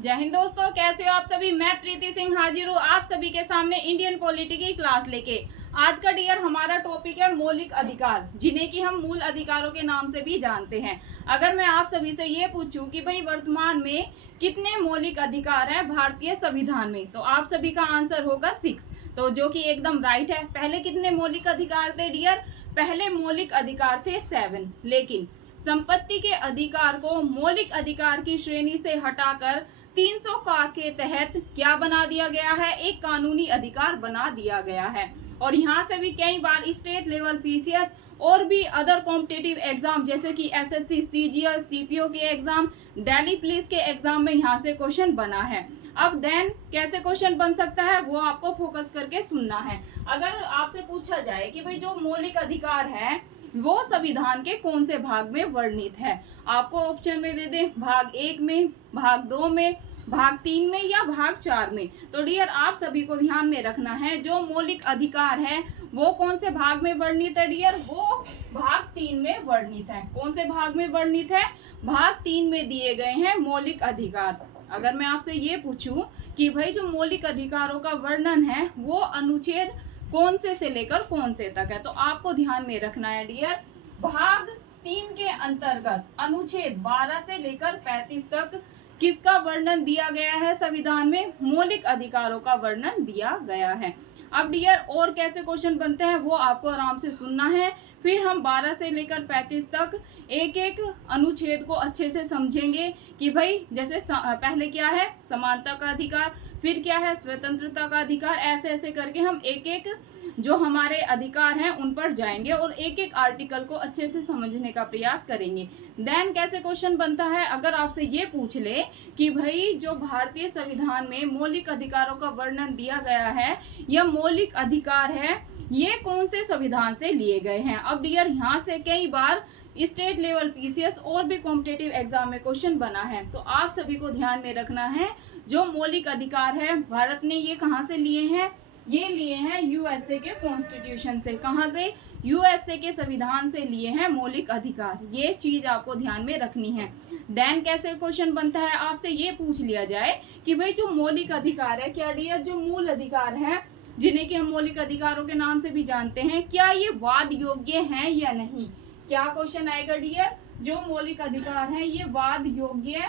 जय हिंद दोस्तों, कैसे हो आप सभी। मैं प्रीति सिंह हाजिर हूँ आप सभी के सामने इंडियन पॉलिटी की क्लास लेके। आज का डियर हमारा टॉपिक है मौलिक अधिकार, जिन्हें कि हम मूल अधिकारों के नाम से भी जानते हैं। अगर मैं आप सभी से ये पूछूं कि भाई वर्तमान में कितने मौलिक अधिकार हैं भारतीय संविधान में, तो आप सभी का आंसर होगा 6, तो जो कि एकदम राइट है। पहले कितने मौलिक अधिकार थे डियर? पहले मौलिक अधिकार थे 7, लेकिन संपत्ति के अधिकार को मौलिक अधिकार की श्रेणी से हटाकर 300 का के तहत क्या बना दिया गया है? एक कानूनी अधिकार बना दिया गया है। और यहाँ से भी कई बार स्टेट लेवल पीसीएस और भी अदर कॉम्पिटिटिव एग्जाम जैसे कि एसएससी, सीजीएल, सीपीओ के एग्जाम, दिल्ली पुलिस के एग्जाम में यहाँ से क्वेश्चन बना है। अब देन कैसे क्वेश्चन बन सकता है वो आपको फोकस करके सुनना है। अगर आपसे पूछा जाए कि भाई जो मौलिक अधिकार है वो संविधान के कौन से भाग में वर्णित है, आपको ऑप्शन में दे दें भाग 1 में, भाग 2 में, भाग 3 में या भाग 4 में। तो डियर आप सभी को ध्यान में रखना है जो मौलिक अधिकार है वो कौन से भाग में वर्णित है डियर? वो भाग 3 में वर्णित है। कौन से भाग में वर्णित है? भाग 3 में दिए गए हैं मौलिक अधिकार। अगर मैं आपसे ये पूछूं कि भाई जो मौलिक अधिकारों का वर्णन है वो अनुच्छेद कौन से लेकर कौन से तक है, तो आपको ध्यान में रखना है डियर भाग 3 के अंतर्गत अनुच्छेद 12 से लेकर 35 तक किसका वर्णन दिया गया है? संविधान में मौलिक अधिकारों का वर्णन दिया गया है। अब डियर और कैसे क्वेश्चन बनते हैं वो आपको आराम से सुनना है, फिर हम 12 से लेकर 35 तक एक एक अनुच्छेद को अच्छे से समझेंगे कि भाई जैसे पहले क्या है समानता का अधिकार, फिर क्या है स्वतंत्रता का अधिकार, ऐसे ऐसे करके हम एक एक जो हमारे अधिकार हैं उन पर जाएंगे और एक एक आर्टिकल को अच्छे से समझने का प्रयास करेंगे। देन कैसे क्वेश्चन बनता है? अगर आपसे ये पूछ ले कि भाई जो भारतीय संविधान में मौलिक अधिकारों का वर्णन दिया गया है यह मौलिक अधिकार है ये कौन से संविधान से लिए गए हैं। अब डियर यहाँ से कई बार स्टेट लेवल पीसीएस और भी कॉम्पिटिटिव एग्जाम में क्वेश्चन बना है, तो आप सभी को ध्यान में रखना है जो मौलिक अधिकार है भारत ने ये कहाँ से लिए हैं? ये लिए हैं यूएसए के कॉन्स्टिट्यूशन से। कहाँ से? यूएसए के संविधान से लिए हैं मौलिक अधिकार। ये चीज आपको ध्यान में रखनी है। देन कैसे क्वेश्चन बनता है? आपसे ये पूछ लिया जाए कि भाई जो मौलिक अधिकार है क्या डियर जो मूल अधिकार है जिन्हें कि हम मौलिक अधिकारों के नाम से भी जानते हैं, क्या ये वाद योग्य हैं या नहीं? क्या क्वेश्चन आएगा डियर? जो मौलिक अधिकार है ये वाद योग्य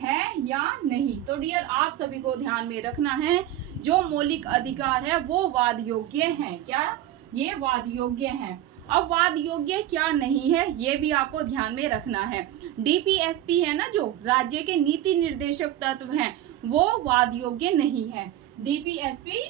है या नहीं? तो डियर आप सभी को ध्यान में रखना है जो मौलिक अधिकार है वो वाद योग्य हैं। क्या ये वाद योग्य हैं? अब वाद योग्य क्या नहीं है ये भी आपको ध्यान में रखना है। डीपीएसपी है ना जो राज्य के नीति निर्देशक तत्व हैं वो वाद योग्य नहीं है। डीपीएसपी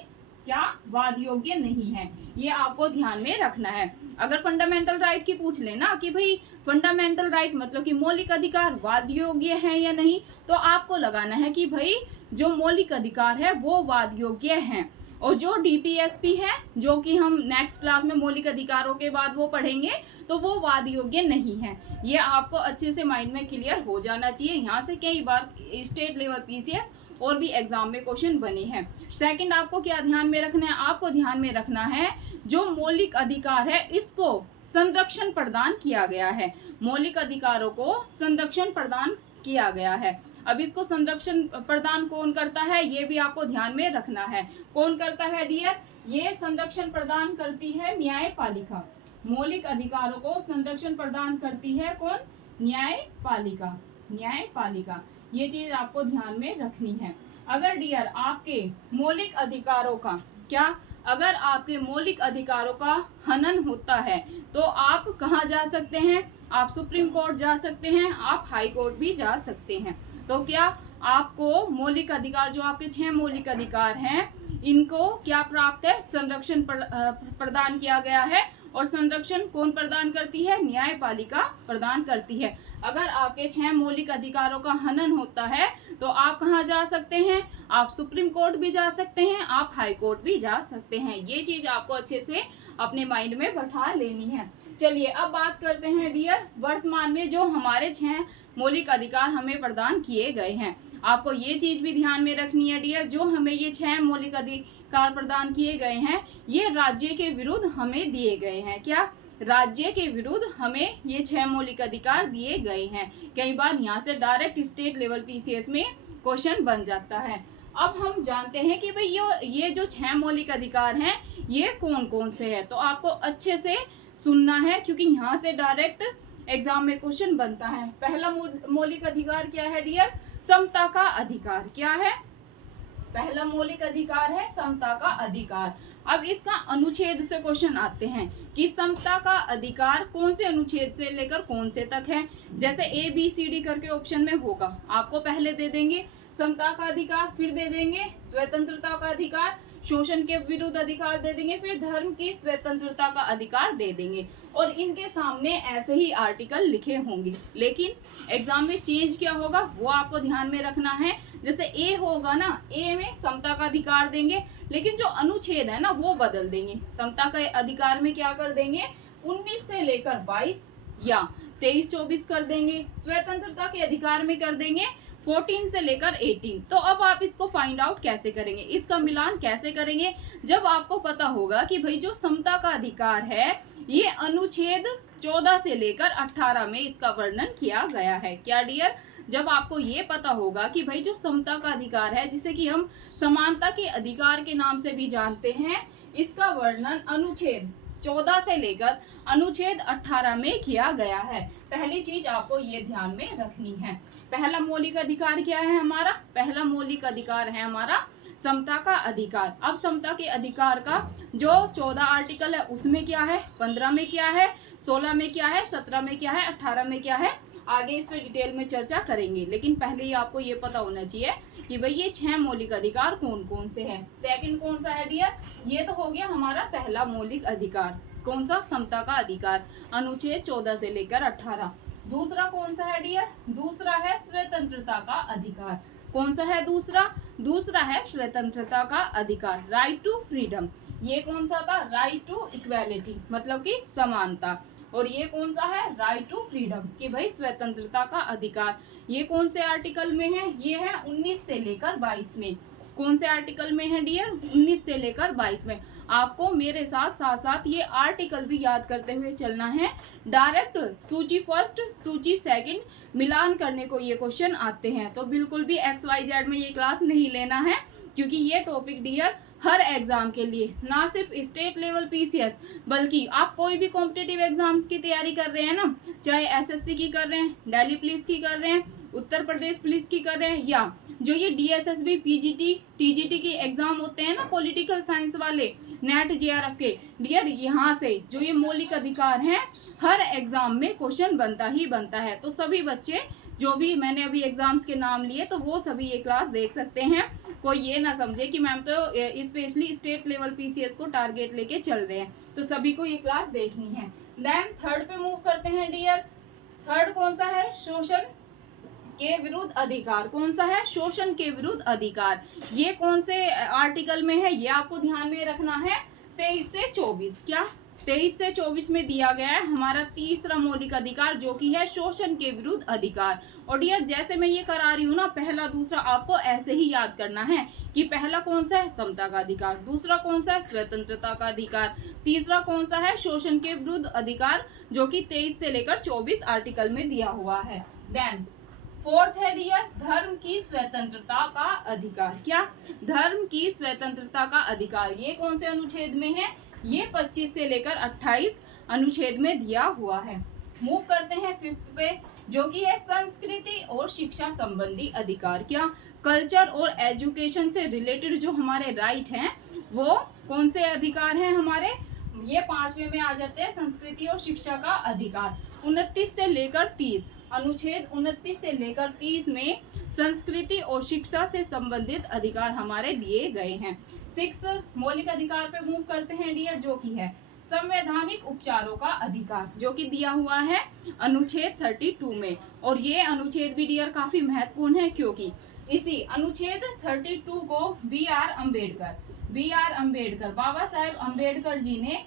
क्या वाद योग्य नहीं है, ये आपको ध्यान में रखना है। अगर फंडामेंटल राइट की पूछ लेना कि भाई फंडामेंटल राइट मतलब कि मौलिक अधिकार वाद योग्य है या नहीं, तो आपको लगाना है कि भाई जो मौलिक अधिकार है वो वाद योग्य हैं। और जो डीपीएसपी है जो कि हम नेक्स्ट क्लास में मौलिक अधिकारों के बाद वो पढ़ेंगे, तो वो वाद योग्य नहीं है। ये आपको अच्छे से माइंड में क्लियर हो जाना चाहिए। यहाँ से कई बार स्टेट लेवल पीसीएस और भी एग्जाम में क्वेश्चन बने हैं। सेकंड आपको क्या ध्यान में रखना है? आपको ध्यान में रखना है जो मौलिक अधिकार है इसको संरक्षण प्रदान किया गया है। मौलिक अधिकारों को संरक्षण प्रदान किया गया है। अब इसको संरक्षण प्रदान कौन करता है ये भी आपको ध्यान में रखना है। कौन करता है डियर? ये संरक्षण प्रदान करती है न्यायपालिका। मौलिक अधिकारों को संरक्षण प्रदान करती है कौन? न्यायपालिका। न्यायपालिका, ये चीज आपको ध्यान में रखनी है। अगर डियर आपके मौलिक अधिकारों का क्या अगर आपके मौलिक अधिकारों का हनन होता है तो आप कहाँ जा सकते हैं? आप सुप्रीम कोर्ट जा सकते हैं, आप हाई कोर्ट भी जा सकते हैं। तो क्या आपको मौलिक अधिकार जो आपके 6 मौलिक अधिकार हैं इनको क्या प्राप्त है? संरक्षण प्रदान किया गया है। और संरक्षण कौन प्रदान करती है? न्यायपालिका प्रदान करती है। अगर आपके 6 मौलिक अधिकारों का हनन होता है तो आप कहाँ जा सकते हैं? आप सुप्रीम कोर्ट भी जा सकते हैं, आप हाई कोर्ट भी जा सकते हैं। ये चीज आपको अच्छे से अपने माइंड में बैठा लेनी है। चलिए अब बात करते हैं डियर वर्तमान में जो हमारे 6 मौलिक अधिकार हमें प्रदान किए गए हैं। आपको ये चीज भी ध्यान में रखनी है डियर जो हमें ये 6 मौलिक अधिकार प्रदान किए गए हैं ये राज्य के विरुद्ध हमें दिए गए हैं। क्या राज्य के विरुद्ध हमें ये 6 मौलिक अधिकार दिए गए हैं। कई बार यहाँ से डायरेक्ट स्टेट लेवल पीसीएस में क्वेश्चन बन जाता है। अब हम जानते हैं कि भाई ये जो 6 मौलिक अधिकार हैं ये कौन कौन से हैं। तो आपको अच्छे से सुनना है क्योंकि यहाँ से डायरेक्ट एग्जाम में क्वेश्चन बनता है। पहला मौलिक अधिकार क्या है डियर? समता का अधिकार। क्या है? पहला मौलिक अधिकार है समता का अधिकार। अब इसका अनुच्छेद से क्वेश्चन आते हैं कि समता का अधिकार कौन से अनुच्छेद से लेकर कौन से तक है। जैसे ABCD करके ऑप्शन में होगा, आपको पहले दे देंगे समता का अधिकार, फिर दे देंगे स्वतंत्रता का अधिकार, शोषण के विरुद्ध अधिकार दे देंगे, फिर धर्म की स्वतंत्रता का अधिकार दे देंगे और इनके सामने ऐसे ही आर्टिकल लिखे होंगे। लेकिन एग्जाम में चेंज क्या होगा वो आपको ध्यान में रखना है। जैसे ए होगा ना, ए में समता का अधिकार देंगे, लेकिन जो अनुच्छेद है ना वो बदल देंगे। समता के अधिकार में क्या कर देंगे? 19 से लेकर 22 या 23-24 कर देंगे। स्वतंत्रता के अधिकार में कर देंगे 14 से लेकर 18। तो अब आप इसको फाइंड आउट कैसे करेंगे, इसका मिलान कैसे करेंगे? जब आपको पता होगा कि भाई जो समता का अधिकार है ये अनुच्छेद 14 से लेकर 18 में इसका वर्णन किया गया है। क्या डियर? जब आपको ये पता होगा कि भाई जो समता का अधिकार है, जिसे कि हम समानता के अधिकार के नाम से भी जानते हैं, इसका वर्णन अनुच्छेद 14 से लेकर अनुच्छेद 18 में किया गया है। पहली चीज आपको ये ध्यान में रखनी है। पहला मौलिक अधिकार क्या है हमारा? पहला मौलिक अधिकार है हमारा समता का अधिकार। अब समता के अधिकार का जो 14 आर्टिकल है उसमें क्या है, 15 में क्या है, 16 में क्या है, 17 में क्या है, 18 में क्या है, आगे इस पे डिटेल में चर्चा करेंगे। लेकिन पहले ही आपको ये पता होना चाहिए कि भाई ये 6 मौलिक अधिकार कौन कौन से हैं। सेकंड कौन सा है डियर? ये तो हो गया हमारा पहला मौलिक अधिकार। कौन सा? समता का अधिकार, अनुच्छेद 14 से लेकर 18। दूसरा कौन सा है डियर? दूसरा है स्वतंत्रता का अधिकार। कौन सा है दूसरा? दूसरा है स्वतंत्रता का अधिकार, राइट टू फ्रीडम। ये कौन सा था? राइट टू इक्वालिटी, मतलब कि समानता। और ये कौन सा है? राइट टू फ्रीडम, कि भाई स्वतंत्रता का अधिकार। ये कौन से आर्टिकल में है? ये है 19 से लेकर 22 में। कौन से आर्टिकल में है डियर? 19 से लेकर 22 में। आपको मेरे साथ साथ ये आर्टिकल भी याद करते हुए चलना है। डायरेक्ट सूची फर्स्ट सूची सेकंड मिलान करने को ये क्वेश्चन आते हैं, तो बिल्कुल भी XYZ में ये क्लास नहीं लेना है, क्योंकि ये टॉपिक डियर हर एग्जाम के लिए, ना सिर्फ स्टेट लेवल पीसीएस, बल्कि आप कोई भी कॉम्पिटिटिव एग्जाम की तैयारी कर रहे हैं ना, चाहे एसएससी की कर रहे हैं, दिल्ली पुलिस की कर रहे हैं, उत्तर प्रदेश पुलिस की कर रहे हैं, या जो ये DSSB PGT TGT के एग्जाम होते हैं ना पॉलिटिकल साइंस वाले, नेट JRF के, डियर यहाँ से जो ये मौलिक अधिकार हैं हर एग्जाम में क्वेश्चन बनता ही बनता है। तो सभी बच्चे जो भी मैंने अभी एग्जाम्स के नाम लिए तो वो सभी ये क्लास देख सकते हैं। कोई ये ना समझे कि मैम तो स्पेशली स्टेट लेवल पीसीएस को टारगेट लेके चल रहे हैं, तो सभी को ये क्लास देखनी है। देन थर्ड पे मूव करते हैं डियर। थर्ड कौन सा है? शोषण के विरुद्ध अधिकार। कौन सा है? शोषण के विरुद्ध अधिकार। ये कौन से आर्टिकल में है? ये आपको ध्यान में रखना है। 23 से 24। क्या 23 से 24 में दिया गया है हमारा तीसरा मौलिक अधिकार, जो कि है शोषण के विरुद्ध अधिकार। और डियर जैसे मैं ये करा रही हूँ ना, पहला दूसरा आपको ऐसे ही याद करना है कि पहला कौन सा है? समता का अधिकार। दूसरा कौन सा है? स्वतंत्रता का अधिकार। तीसरा कौन सा है? शोषण के विरुद्ध अधिकार, जो कि 23 से लेकर 24 आर्टिकल में दिया हुआ है। देन फोर्थ है डियर धर्म की स्वतंत्रता का अधिकार। क्या? धर्म की स्वतंत्रता का अधिकार। ये कौन से अनुच्छेद में है? ये 25 से लेकर 28 अनुच्छेद में दिया हुआ है। मूव करते हैं फिफ्थ पे, जो कि है संस्कृति और शिक्षा संबंधी अधिकार। क्या? कल्चर और एजुकेशन से रिलेटेड जो हमारे राइट हैं वो कौन से अधिकार हैं हमारे? ये 5वें में आ जाते हैं, संस्कृति और शिक्षा का अधिकार। 29 से लेकर 30, अनुच्छेद 29 से लेकर 30 में संस्कृति और शिक्षा से संबंधित अधिकार हमारे दिए गए हैं। 6 मौलिक अधिकार पे मूव करते हैं डियर, जो कि है संवैधानिक उपचारों का अधिकार, जो कि दिया हुआ है अनुच्छेद 32 में। और ये अनुच्छेद भी डियर काफी महत्वपूर्ण है, क्योंकि इसी अनुच्छेद 32 को बी आर अम्बेडकर बाबा साहेब अम्बेडकर जी ने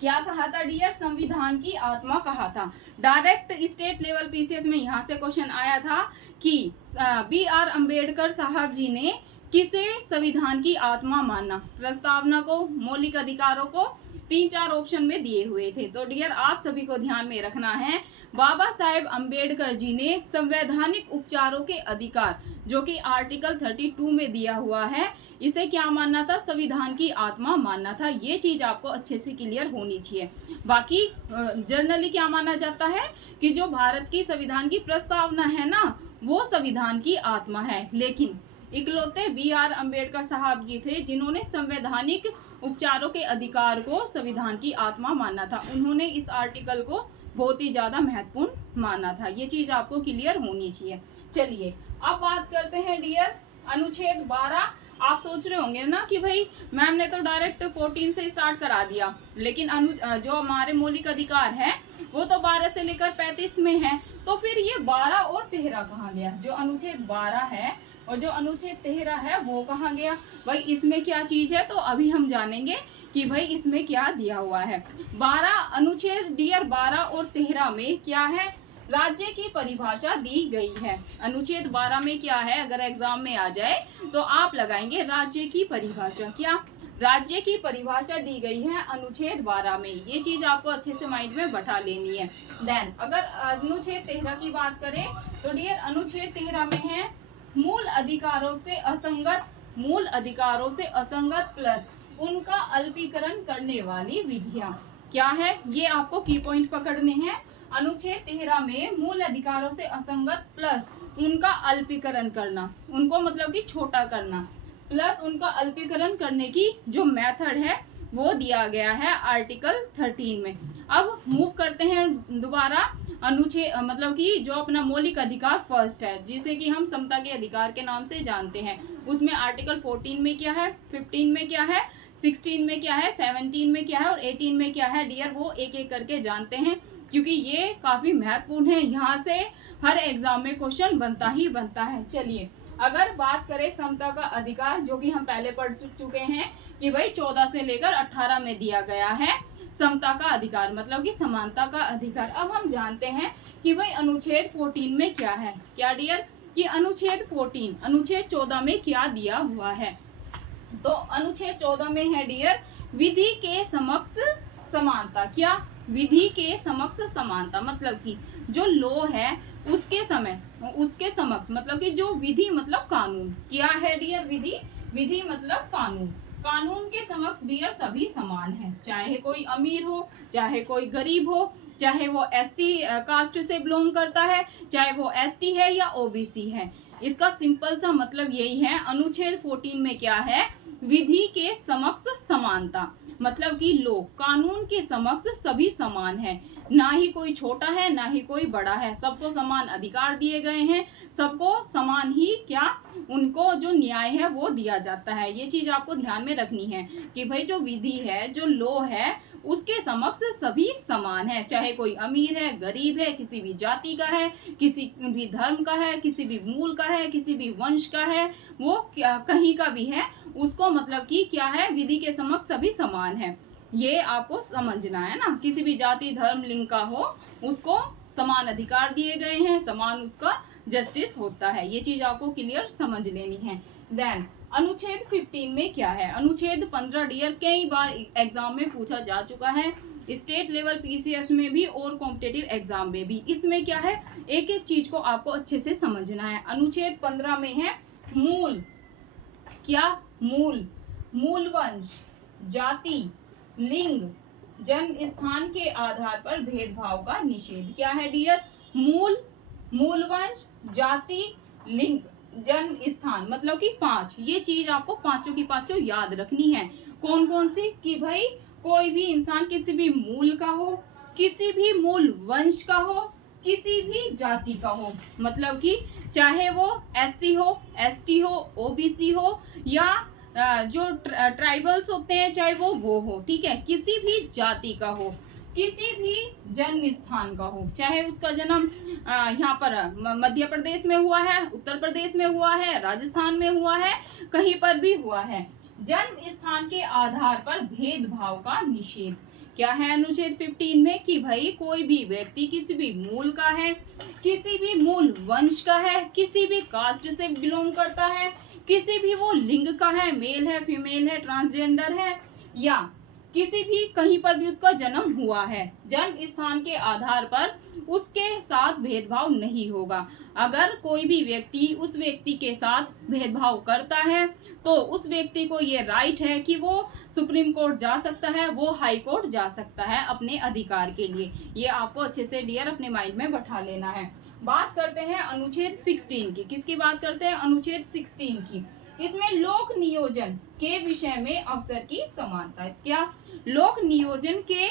क्या कहा था डियर? संविधान की आत्मा कहा था। डायरेक्ट स्टेट लेवल पीसीएस में यहाँ से क्वेश्चन आया था कि बी आर अम्बेडकर साहब जी ने किसे संविधान की आत्मा मानना? प्रस्तावना को, मौलिक अधिकारों को 3-4 ऑप्शन में दिए हुए थे। तो डियर आप सभी को ध्यान में रखना है, बाबा साहेब अंबेडकर जी ने संवैधानिक उपचारों के अधिकार, जो कि आर्टिकल 32 में दिया हुआ है, इसे क्या मानना था? संविधान की आत्मा मानना था। ये चीज आपको अच्छे से क्लियर होनी चाहिए। बाकी जनरली क्या माना जाता है कि जो भारत की संविधान की प्रस्तावना है ना, वो संविधान की आत्मा है। लेकिन इकलौते BR अम्बेडकर साहब जी थे जिन्होंने संवैधानिक उपचारों के अधिकार को संविधान की आत्मा माना था। उन्होंने इस आर्टिकल को बहुत ही ज्यादा महत्वपूर्ण माना था। ये चीज आपको क्लियर होनी चाहिए। चलिए अब बात करते हैं डियर अनुच्छेद 12। आप सोच रहे होंगे ना कि भाई मैम ने तो डायरेक्ट 14 से स्टार्ट करा दिया, लेकिन जो हमारे मौलिक अधिकार है वो तो 12 से लेकर 35 में है, तो फिर ये 12 और 13 कहाँ गया? जो अनुच्छेद 12 है और जो अनुच्छेद 13 है वो कहाँ गया? भाई इसमें क्या चीज है, तो अभी हम जानेंगे कि भाई इसमें क्या दिया हुआ है। 12 अनुच्छेद डियर 12 और 13 में क्या है? राज्य की परिभाषा दी गई है। अनुच्छेद 12 में क्या है? अगर एग्जाम में आ जाए तो आप लगाएंगे राज्य की परिभाषा। क्या राज्य की परिभाषा दी गई है अनुच्छेद 12 में? ये चीज आपको अच्छे से माइंड में बैठा लेनी है। देन अगर अनुच्छेद 13 की बात करें तो डियर अनुच्छेद 13 में है मूल अधिकारों से असंगत, मूल अधिकारों से असंगत प्लस उनका अल्पीकरण करने वाली विधियां। क्या है ये? आपको की पॉइंट पकड़ने हैं। अनुच्छेद 13 में मूल अधिकारों से असंगत प्लस उनका अल्पीकरण करना, उनको मतलब कि छोटा करना, प्लस उनका अल्पीकरण करने की जो मेथड है वो दिया गया है आर्टिकल 13 में। अब मूव करते हैं दोबारा अनुच्छेद मतलब कि जो अपना मौलिक अधिकार फर्स्ट है, जिसे कि हम समता के अधिकार के नाम से जानते हैं, उसमें आर्टिकल 14 में क्या है, 15 में क्या है, 16 में क्या है, 17 में क्या है और 18 में क्या है डियर, वो एक एक करके जानते हैं क्योंकि ये काफी महत्वपूर्ण है। यहाँ से हर एग्जाम में क्वेश्चन बनता ही बनता है। चलिए अगर बात करें समता का अधिकार, जो कि हम पहले पढ़ चुके हैं कि भाई 14 से लेकर 18 में दिया गया है समता का अधिकार, मतलब कि समानता का अधिकार। अब हम जानते हैं कि भाई अनुच्छेद 14 में क्या है। क्या डियर? कि अनुच्छेद 14 अनुच्छेद 14 में क्या दिया हुआ है? तो अनुच्छेद 14 में है डियर विधि के समक्ष समानता। क्या? विधि के समक्ष समानता मतलब कि जो लॉ है उसके समक्ष मतलब कि जो विधि मतलब कानून। क्या है डियर? विधि, विधि मतलब कानून। कानून के समक्ष डियर सभी समान है, चाहे कोई अमीर हो, चाहे कोई गरीब हो, चाहे वो SC कास्ट से बिलोंग करता है, चाहे वो ST है या OBC है। इसका सिंपल सा मतलब यही है। अनुच्छेद 14 में क्या है? विधि के समक्ष समानता मतलब कि लोग कानून के समक्ष सभी समान है, ना ही कोई छोटा है ना ही कोई बड़ा है, सबको समान अधिकार दिए गए हैं, सबको समान ही क्या उनको जो न्याय है वो दिया जाता है। ये चीज आपको ध्यान में रखनी है कि भाई जो विधि है, जो लॉ है, उसके समक्ष सभी समान है, चाहे कोई अमीर है, गरीब है, किसी भी जाति का है, किसी भी धर्म का है, किसी भी मूल का है, किसी भी वंश का है, वो कहीं का भी है, उसको मतलब कि क्या है? विधि के समक्ष सभी समान है। ये आपको समझना है ना। किसी भी जाति धर्म लिंग का हो उसको समान अधिकार दिए गए हैं, समान उसका जस्टिस होता है। ये चीज आपको क्लियर समझ लेनी है। देन अनुच्छेद 15 में क्या है? अनुच्छेद 15 डियर कई बार एग्जाम में पूछा जा चुका है, स्टेट लेवल PCS में भी और कॉम्पिटेटिव एग्जाम में भी। इसमें क्या है? एक एक चीज को आपको अच्छे से समझना है। अनुच्छेद 15 में है मूल। क्या? मूल, मूल वंश, जाति, लिंग, जन्म स्थान के आधार पर भेदभाव का निषेध। क्या है डियर? मूल, मूल वंश, जाति, लिंग, जन्म स्थान मतलब कि 5। ये चीज आपको पांचों की पांचों याद रखनी है। कौन कौन सी? कि भाई कोई भी इंसान किसी भी मूल का हो, किसी भी मूल वंश का हो, किसी भी जाति का हो, मतलब कि चाहे वो SC हो, ST हो, OBC हो या जो ट्राइबल्स होते हैं चाहे वो हो, ठीक है, किसी भी जाति का हो, किसी भी जन्म स्थान का हो, चाहे उसका जन्म यहाँ पर मध्य प्रदेश में हुआ है, उत्तर प्रदेश में हुआ है, राजस्थान में हुआ है, कहीं पर भी हुआ है, जन्म स्थान के आधार पर भेदभाव का निषेध। क्या है अनुच्छेद 15 में? कि भाई कोई भी व्यक्ति किसी भी मूल का है, किसी भी मूल वंश का है, किसी भी कास्ट से बिलोंग करता है, किसी भी वो लिंग का है, मेल है, फीमेल है, ट्रांसजेंडर है, या किसी भी कहीं पर भी उसका जन्म हुआ है, जन्म स्थान के आधार पर उसके साथ भेदभाव नहीं होगा। अगर कोई भी व्यक्ति उस व्यक्ति के साथ भेदभाव करता है तो उस व्यक्ति को ये राइट है कि वो सुप्रीम कोर्ट जा सकता है, वो हाई कोर्ट जा सकता है अपने अधिकार के लिए। ये आपको अच्छे से डियर अपने माइंड में बैठा लेना है। बात करते हैं अनुच्छेद 16 की। किसकी बात करते हैं? अनुच्छेद 16 की। इसमें लोक नियोजन के विषय में अवसर की समानता है। क्या? लोक नियोजन के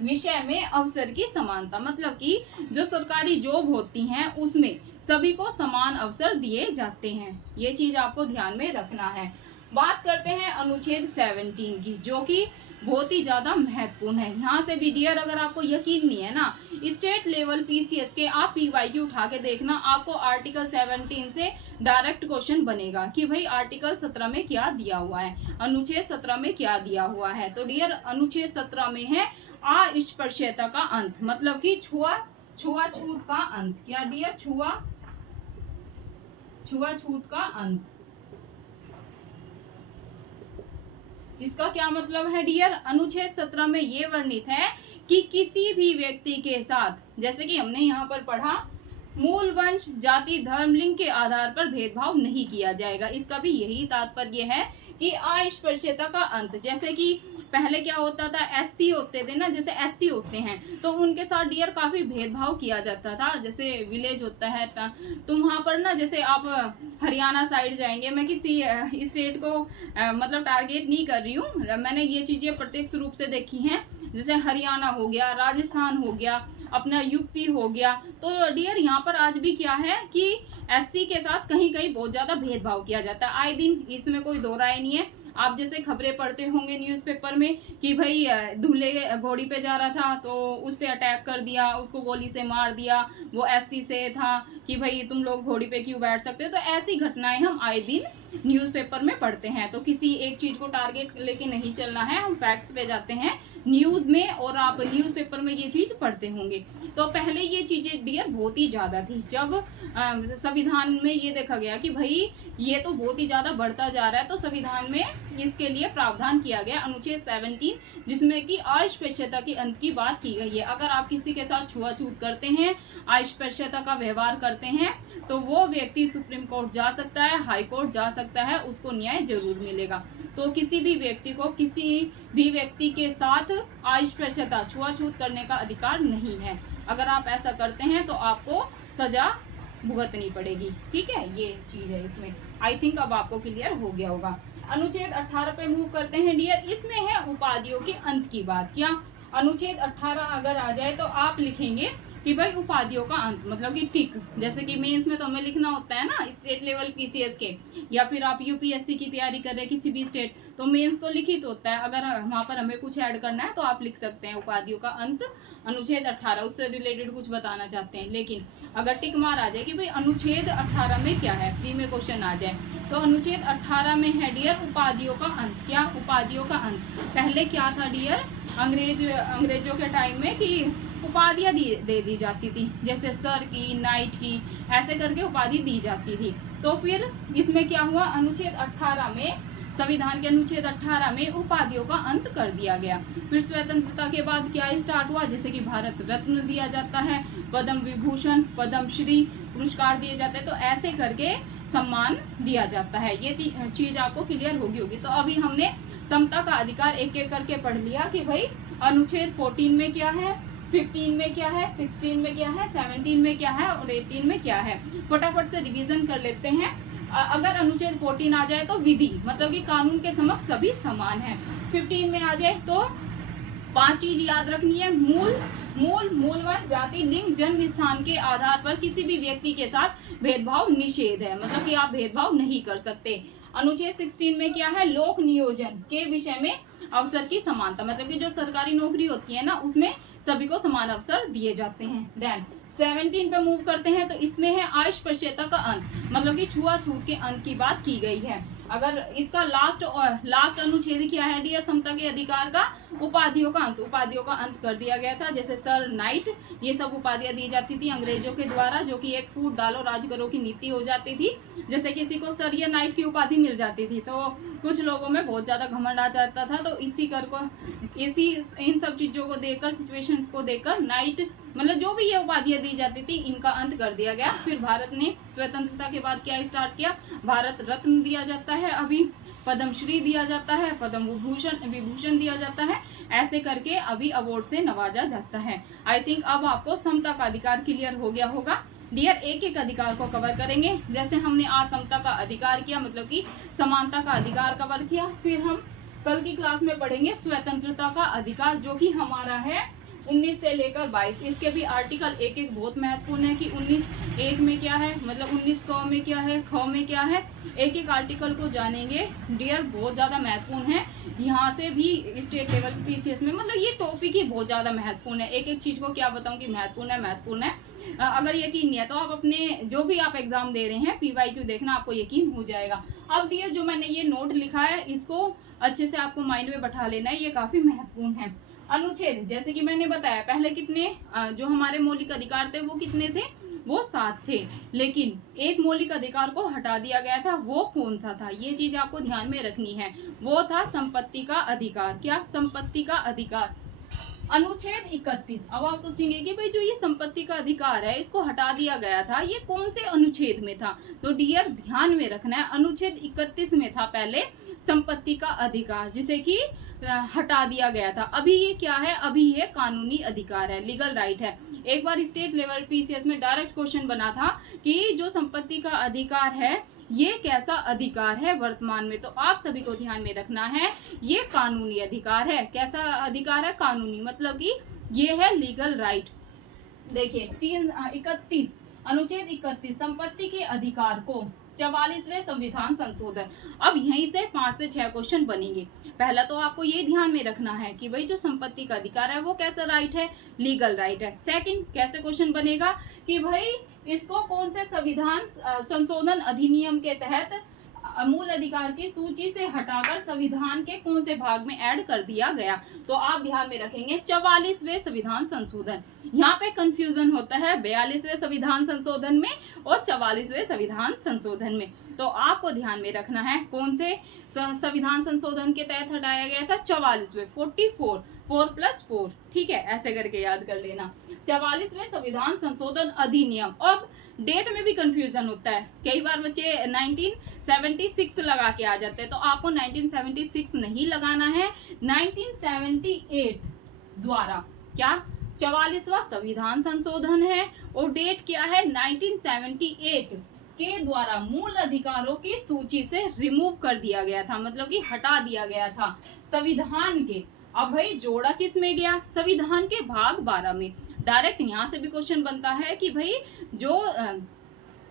विषय में अवसर की समानता, मतलब कि जो सरकारी जॉब होती हैं उसमें सभी को समान अवसर दिए जाते हैं। ये चीज आपको ध्यान में रखना है। बात करते हैं अनुच्छेद 17 की, जो कि बहुत ही ज्यादा महत्वपूर्ण है। यहाँ से भी डियर अगर आपको यकीन नहीं है ना, स्टेट लेवल पीसीएस के आप पीवाईक्यू उठा के देखना, आपको आर्टिकल 17 से डायरेक्ट क्वेश्चन बनेगा कि भाई आर्टिकल 17 में क्या दिया हुआ है, अनुच्छेद 17 में क्या दिया हुआ है। तो डियर अनुच्छेद 17 में है अस्पृश्यता का अंत, मतलब कि छुआछूत का अंत। क्या डियर? छुआछूत का अंत। इसका क्या मतलब है डियर? अनुच्छेद 17 में ये वर्णित है कि किसी भी व्यक्ति के साथ, जैसे कि हमने यहाँ पर पढ़ा, मूल वंश, जाति, धर्म, लिंग के आधार पर भेदभाव नहीं किया जाएगा। इसका भी यही तात्पर्य है कि अस्पृश्यता का अंत। जैसे कि पहले क्या होता था, एससी होते थे ना, जैसे एससी होते हैं तो उनके साथ डियर काफी भेदभाव किया जाता था। जैसे विलेज होता है तो वहाँ पर ना, जैसे आप हरियाणा साइड जाएंगे, मैं किसी स्टेट को मतलब टारगेट नहीं कर रही हूँ, मैंने ये चीजें प्रत्यक्ष रूप से देखी हैं। जैसे हरियाणा हो गया, राजस्थान हो गया, अपना यूपी हो गया, तो डियर यहाँ पर आज भी क्या है कि एससी के साथ कहीं कहीं बहुत ज्यादा भेदभाव किया जाता है आए दिन, इसमें कोई दो राय नहीं है। आप जैसे खबरें पढ़ते होंगे न्यूज़पेपर में कि भाई दूल्हे घोड़ी पे जा रहा था तो उस पे अटैक कर दिया, उसको गोली से मार दिया, वो एससी से था कि भाई तुम लोग घोड़ी पे क्यों बैठ सकते हो। तो ऐसी घटनाएं हम आए दिन न्यूज़पेपर में पढ़ते हैं। तो किसी एक चीज को टारगेट लेके नहीं चलना है, हम फैक्ट्स पे जाते हैं न्यूज में, और आप न्यूज़पेपर में ये चीज पढ़ते होंगे। तो पहले ये चीजें डियर बहुत ही ज्यादा थी, जब संविधान में ये देखा गया कि भाई ये तो बहुत ही ज्यादा बढ़ता जा रहा है, तो संविधान में इसके लिए प्रावधान किया गया अनुच्छेद 17, जिसमें कि अस्पृश्यता के अंत की बात की गई है। अगर आप किसी के साथ छुआछूत करते हैं, अस्पृश्यता का व्यवहार करते हैं, तो वो व्यक्ति सुप्रीम कोर्ट जा सकता है, हाई कोर्ट जा सकता है, उसको न्याय जरूर मिलेगा। तो किसी भी व्यक्ति को किसी भी व्यक्ति के साथ अस्पृश्यता, छुआछूत करने का अधिकार नहीं है। अगर आप ऐसा करते हैं तो आपको सजा भुगतनी पड़ेगी। ठीक है, ये चीज है इसमें। आई थिंक अब आपको क्लियर हो गया होगा। अनुच्छेद 18 पे मूव करते हैं डियर। इसमें है उपाधियों के अंत की बात। क्या? अनुच्छेद 18 अगर आ जाए तो आप लिखेंगे कि भाई उपाधियों का अंत, मतलब कि टिक। जैसे कि मेंस में तो हमें लिखना होता है ना स्टेट लेवल पीसीएस के, या फिर आप यूपीएससी की तैयारी कर रहे हैं किसी भी स्टेट, तो मेंस तो लिखित होता है। अगर वहाँ पर हमें कुछ ऐड करना है तो आप लिख सकते हैं उपाधियों का अंत अनुच्छेद 18, उससे रिलेटेड कुछ बताना चाहते हैं। लेकिन अगर टिक मार आ जाए कि भाई अनुच्छेद 18 में क्या है, प्री में क्वेश्चन आ जाए, तो अनुच्छेद 18 में है डियर उपाधियों का अंत। क्या? उपाधियों का अंत। पहले क्या था डियर, अंग्रेजों के टाइम में कि उपाधियां दे दी जाती थी, जैसे सर की, नाइट की, ऐसे करके उपाधि दी जाती थी। तो फिर इसमें क्या हुआ, अनुच्छेद 18 में, संविधान के अनुच्छेद 18 में उपाधियों का अंत कर दिया गया। फिर स्वतंत्रता के बाद क्या स्टार्ट हुआ, जैसे कि भारत रत्न दिया जाता है, पद्म विभूषण, पद्म श्री पुरस्कार दिए जाते हैं, तो ऐसे करके सम्मान दिया जाता है। ये चीज आपको क्लियर होगी। तो अभी हमने समता का अधिकार एक एक करके पढ़ लिया कि भाई अनुच्छेद 14 में क्या है, 15 में क्या है, 16 में क्या है, 17 में क्या है और 18 में क्या है। फटाफट से रिवीजन कर लेते हैं। अगर अनुच्छेद 14 आ जाए तो विधि, मतलब कि कानून के समक्ष सभी समान हैं। 15 में आ जाए तो 5 चीज याद रखनी है। मूलवंश, जाति, लिंग, जन्म स्थान के आधार पर किसी भी व्यक्ति के साथ भेदभाव निषेध है, मतलब कि आप भेदभाव नहीं कर सकते। अनुच्छेद 16 में क्या है, लोक नियोजन के विषय में अवसर की समानता, मतलब कि जो सरकारी नौकरी होती है ना उसमें सभी को समान अवसर दिए जाते हैं। देन 17 पे मूव करते हैं, तो इसमें है अस्पृश्यता का अंत, मतलब कि छुआछूत के अंत की बात की गई है। अगर इसका लास्ट अनुच्छेद क्या है डियर, समता के अधिकार का उपाधियों का अंत कर दिया गया था। जैसे सर, नाइट, ये सब उपाधियां दी जाती थी अंग्रेजों के द्वारा, जो कि एक फूट डालो राज करो की नीति हो जाती थी। जैसे किसी को सर या नाइट की उपाधि मिल जाती थी तो कुछ लोगों में बहुत ज्यादा घमंड आ जाता था। तो इसी इन सब चीजों को देखकर, सिचुएशंस को देखकर नाइट मतलब जो भी ये उपाधियां दी जाती थी इनका अंत कर दिया गया। फिर भारत ने स्वतंत्रता के बाद क्या स्टार्ट किया, भारत रत्न दिया जाता है, अभी पद्मश्री दिया जाता है, पद्म विभूषण दिया जाता है, ऐसे करके अभी अवार्ड से नवाजा जाता है। आई थिंक अब आपको समता का अधिकार क्लियर हो गया होगा। डियर, एक एक अधिकार को कवर करेंगे। जैसे हमने आज समता का अधिकार किया, मतलब कि समानता का अधिकार कवर किया। फिर हम कल की क्लास में पढ़ेंगे स्वतंत्रता का अधिकार, जो कि हमारा है 19 से लेकर 22। इसके भी आर्टिकल एक एक बहुत महत्वपूर्ण है कि 19(1) में क्या है, मतलब 19(क) में क्या है, ख में क्या है, एक एक आर्टिकल को जानेंगे। डियर, बहुत ज़्यादा महत्वपूर्ण है। यहाँ से भी स्टेट लेवल पीसीएस में मतलब ये टॉपिक ही बहुत ज़्यादा महत्वपूर्ण है। एक एक चीज़ को क्या बताऊँ कि महत्वपूर्ण है। अगर यकीन नहीं है तो आप अपने जो भी आप एग्जाम दे रहे हैं PYQ देखना, आपको यकीन हो जाएगा। अब डियर, जो मैंने ये नोट लिखा है इसको अच्छे से आपको माइंड में बैठा लेना है, ये काफ़ी महत्वपूर्ण है। अनुच्छेद, जैसे कि मैंने बताया पहले कितने जो हमारे मौलिक अधिकार थे वो कितने थे, वो 7 थे। लेकिन एक मौलिक अधिकार को हटा दिया गया था, वो कौन सा था, ये चीज आपको ध्यान में रखनी है। वो था संपत्ति का अधिकार। क्या? संपत्ति का अधिकार। अनुच्छेद 31। अब आप सोचेंगे कि भाई जो ये संपत्ति का अधिकार है इसको हटा दिया गया था, ये कौन से अनुच्छेद में था? तो डियर, ध्यान में रखना है, अनुच्छेद 31 में था पहले संपत्ति का अधिकार, जिसे कि हटा दिया गया था। अभी ये क्या है? अभी ये कानूनी अधिकार है, लीगल राइट है। एक बार स्टेट लेवल पीसीएस में डायरेक्ट क्वेश्चन बना था कि जो संपत्ति का अधिकार है ये कैसा अधिकार है वर्तमान में, तो आप सभी को ध्यान में रखना है, ये कानूनी अधिकार है। कैसा अधिकार है? कानूनी, मतलब कि ये है लीगल राइट। देखिए 31 अनुच्छेद 31 संपत्ति के अधिकार को 44वें संविधान संशोधन। अब यहीं से 5 से 6 क्वेश्चन बनेंगे। पहला तो आपको ये ध्यान में रखना है कि भाई जो संपत्ति का अधिकार है वो कैसा राइट है? लीगल राइट है। सेकंड, कैसे क्वेश्चन बनेगा कि भाई इसको कौन से संविधान संशोधन अधिनियम के तहत मूल अधिकार की सूची से हटाकर संविधान के कौन से भाग में ऐड कर दिया गया? तो आप ध्यान में रखेंगे 44वें संविधान संशोधन। यहाँ पे कंफ्यूजन होता है 42वें संविधान संशोधन में और 44वें संविधान संशोधन में। तो आपको ध्यान में रखना है कौन से संविधान संशोधन के तहत हटाया गया था? 44वें, 44, 4+4, ठीक है, ऐसे करके याद कर लेना। 44वें संविधान संशोधन अधिनियम। अब डेट में भी कंफ्यूजन होता है, कई बार बच्चे 1976 लगा के आ जाते हैं, तो आपको 1976 नहीं लगाना है, 1978 द्वारा क्या 44वां संविधान संशोधन है और डेट क्या है? 1978 के द्वारा मूल अधिकारों की सूची से रिमूव कर दिया गया था, मतलब कि हटा दिया गया था संविधान के। अब भाई जोड़ा किस में गया? संविधान के भाग 12 में। डायरेक्ट यहाँ से भी क्वेश्चन बनता है कि भाई जो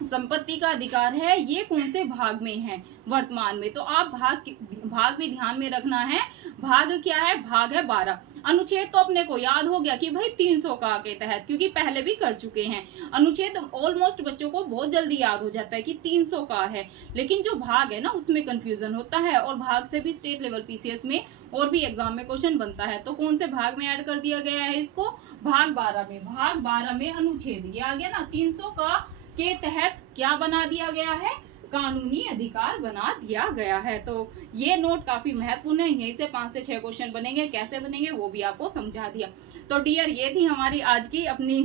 संपत्ति का अधिकार है ये कौन से भाग में है वर्तमान में? तो आप भाग भी ध्यान में रखना है। भाग क्या है? भाग है 12। अनुच्छेद तो अपने को याद हो गया कि भाई 300 का के तहत, क्योंकि पहले भी कर चुके हैं। अनुच्छेद ऑलमोस्ट बच्चों को बहुत जल्दी याद हो जाता है कि 300 का है, लेकिन जो भाग है ना उसमें कंफ्यूजन होता है, और भाग से भी स्टेट लेवल पीसीएस में और भी एग्जाम में क्वेश्चन बनता है। तो कौन से भाग में ऐड कर दिया गया है इसको? भाग 12 में। भाग 12 में अनुच्छेद ये आ गया ना, 300 का के तहत क्या बना दिया गया है? कानूनी अधिकार बना दिया गया है। तो ये नोट काफी महत्वपूर्ण है, यहीं से 5 से 6 क्वेश्चन बनेंगे। कैसे बनेंगे वो भी आपको समझा दिया। तो डियर, ये थी हमारी आज की अपनी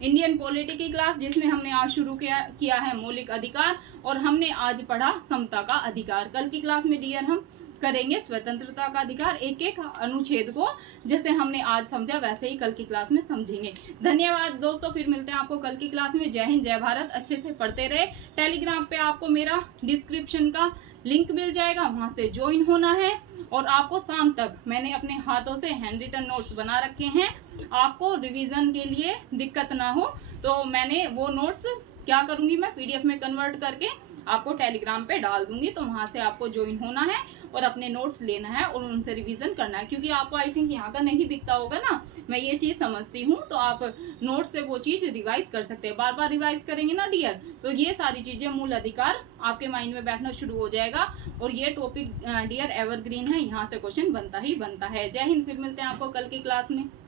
इंडियन पॉलिटी की क्लास, जिसमें हमने आज शुरू किया है मौलिक अधिकार, और हमने आज पढ़ा समता का अधिकार। कल की क्लास में डियर हम करेंगे स्वतंत्रता का अधिकार, एक एक अनुच्छेद को जैसे हमने आज समझा वैसे ही कल की क्लास में समझेंगे। धन्यवाद दोस्तों, फिर मिलते हैं आपको कल की क्लास में। जय हिंद, जय भारत। अच्छे से पढ़ते रहे। टेलीग्राम पे आपको मेरा डिस्क्रिप्शन का लिंक मिल जाएगा, वहां से ज्वाइन होना है। और आपको शाम तक मैंने अपने हाथों से हैंड रिटन नोट्स बना रखे हैं, आपको रिविजन के लिए दिक्कत ना हो। तो मैंने वो नोट्स क्या करूंगी, मैं PDF में कन्वर्ट करके आपको टेलीग्राम पे डाल दूंगी, तो वहां से आपको ज्वाइन होना है और अपने नोट्स लेना है और उनसे रिवीजन करना है, क्योंकि आपको आई थिंक यहाँ का नहीं दिखता होगा ना, मैं ये चीज़ समझती हूँ। तो आप नोट से वो चीज़ रिवाइज कर सकते हैं, बार बार रिवाइज करेंगे ना डियर, तो ये सारी चीज़ें मूल अधिकार आपके माइंड में बैठना शुरू हो जाएगा। और ये टॉपिक डियर एवरग्रीन है, यहाँ से क्वेश्चन बनता ही बनता है। जय हिंद, फिर मिलते हैं आपको कल की क्लास में।